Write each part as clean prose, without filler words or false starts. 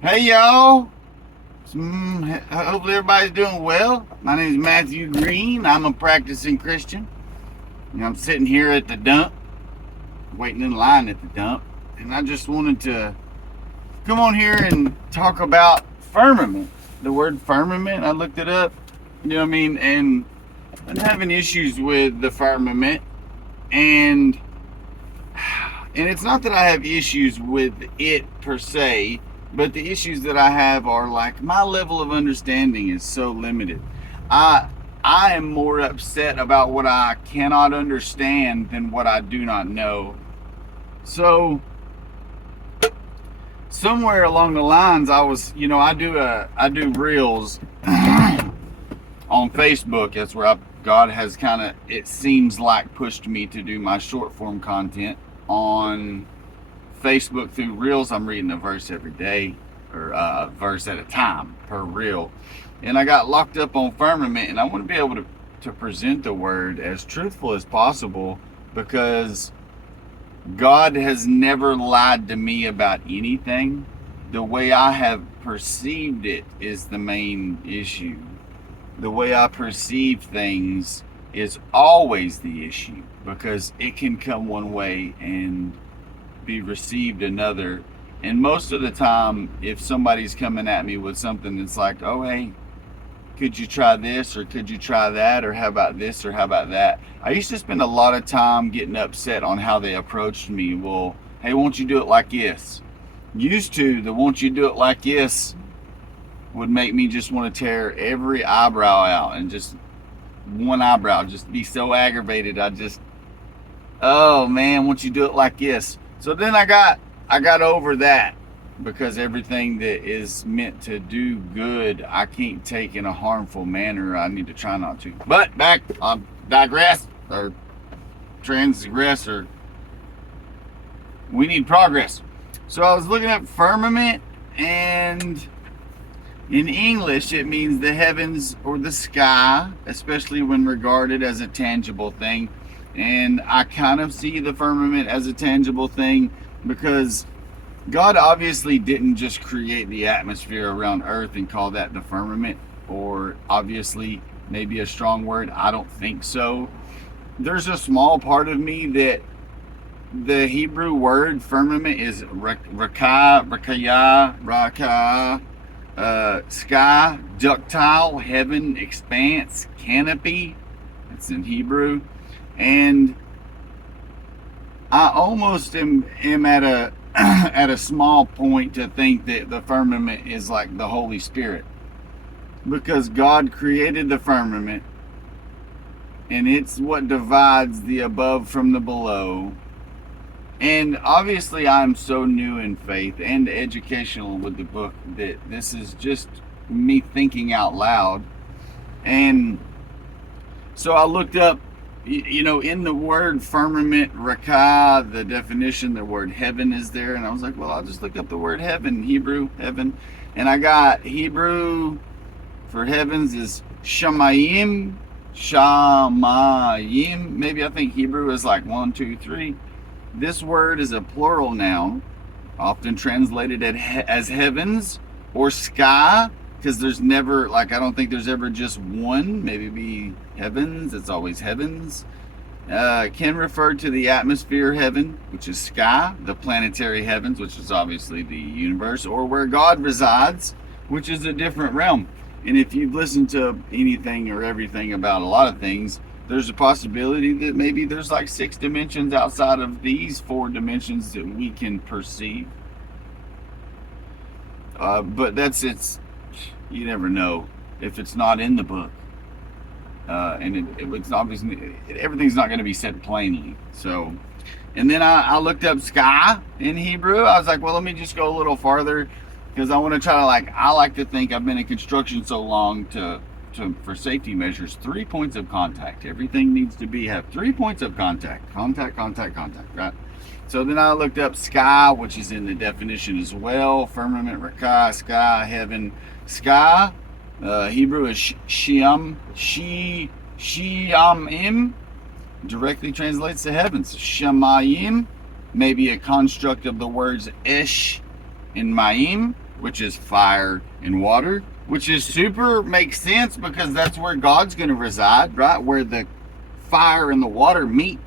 Hey y'all, hopefully everybody's doing well. My name is Matthew Green. I'm a practicing Christian. And I'm sitting here at the dump, waiting in line at the dump. And I just wanted to come on here and talk about firmament. The word firmament, I looked it up. You know what I mean? And I'm having issues with the firmament. And it's not that I have issues with it per se, but the issues that I have are like my level of understanding is so limited. I I am more upset about what I cannot understand than what I do not know. So somewhere along the lines, I was, I do reels on Facebook. That's where God has kind of, it seems like, pushed me to do my short form content on Facebook through reels. I'm reading a verse every day, or a verse at a time per reel. And I got locked up on firmament, and I want to be able to present the word as truthful as possible, because God has never lied to me about anything. The way I have perceived it is the main issue. The way I perceive things is always the issue, because it can come one way and be received another. And most of the time, if somebody's coming at me with something that's like, oh, hey, could you try this, or could you try that, or how about this, or how about that, I used to spend a lot of time getting upset on how they approached me. Well, hey, won't you do it like this? Used to, the won't you do it like this would make me just want to tear every eyebrow out, and just one eyebrow, just be so aggravated. Oh man, won't you do it like this? So then I got over that, because everything that is meant to do good, I can't take in a harmful manner. I need to try not to. But back on digress, or transgress, or we need progress. So I was looking at firmament, and in English it means the heavens or the sky, especially when regarded as a tangible thing. And I kind of see the firmament as a tangible thing, because God obviously didn't just create the atmosphere around Earth and call that the firmament. Or obviously, maybe a strong word, I don't think so. There's a small part of me that the Hebrew word firmament is rakah, sky, ductile, heaven, expanse, canopy. It's in Hebrew. And I almost am at a at a small point to think that the firmament is like the Holy Spirit, because God created the firmament, and it's what divides the above from the below. And obviously I'm so new in faith and educational with the book that this is just me thinking out loud. And so I looked up, in the word firmament, rakah, the definition, the word heaven is there. And I was like, well, I'll just look up the word heaven, Hebrew, heaven. And I got Hebrew for heavens is shamayim, shamayim. Maybe I think Hebrew is like 1, 2, 3. This word is a plural noun, often translated as heavens or sky, because there's never, I don't think there's ever just one. Maybe be heavens, it's always heavens. Can refer to the atmosphere heaven, which is sky, the planetary heavens, which is obviously the universe, or where God resides, which is a different realm. And if you've listened to anything or everything about a lot of things, there's a possibility that maybe there's like 6 dimensions outside of these 4 dimensions that we can perceive. But you never know if it's not in the book. And it's obviously, everything's not going to be said plainly. So, and then I looked up sky in Hebrew. I was like, well, let me just go a little farther, because I want to try to, I like to think, I've been in construction so long, for safety measures, 3 points of contact. Everything needs to have 3 points of contact, right? So then I looked up sky, which is in the definition as well. Firmament, rakah, sky, heaven. Sky, Hebrew is shiamim, directly translates to heavens. Shamayim may be a construct of the words esh and mayim, which is fire and water, which is super makes sense because that's where God's going to reside, right? Where the fire and the water meet.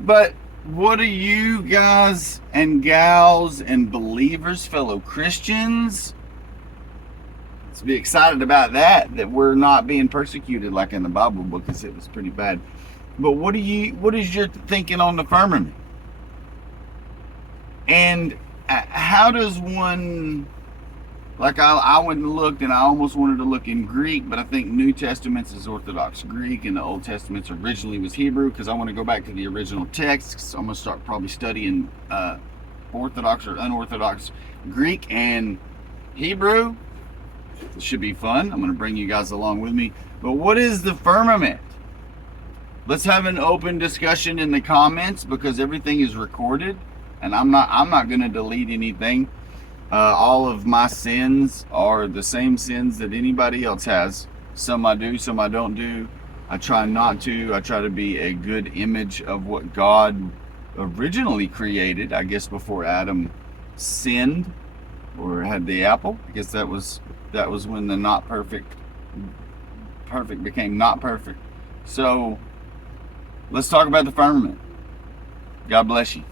But what do you guys and gals and believers, fellow Christians, let's be excited about that we're not being persecuted like in the Bible, because it was pretty bad. But what is your thinking on the firmament? And how does one, like I went and looked, and I almost wanted to look in Greek, but I think New Testament's is Orthodox Greek and the Old Testament's originally was Hebrew, because I want to go back to the original text. So I'm going to start probably studying Orthodox or unorthodox Greek and Hebrew. It should be fun. I'm going to bring you guys along with me. But what is the firmament? Let's have an open discussion in the comments, because everything is recorded, and I'm not going to delete anything. All of my sins are the same sins that anybody else has. Some I do, some I don't do. I try not to. I try to be a good image of what God originally created, I guess before Adam sinned or had the apple. I guess that was when the not perfect became not perfect. So let's talk about the firmament. God bless you.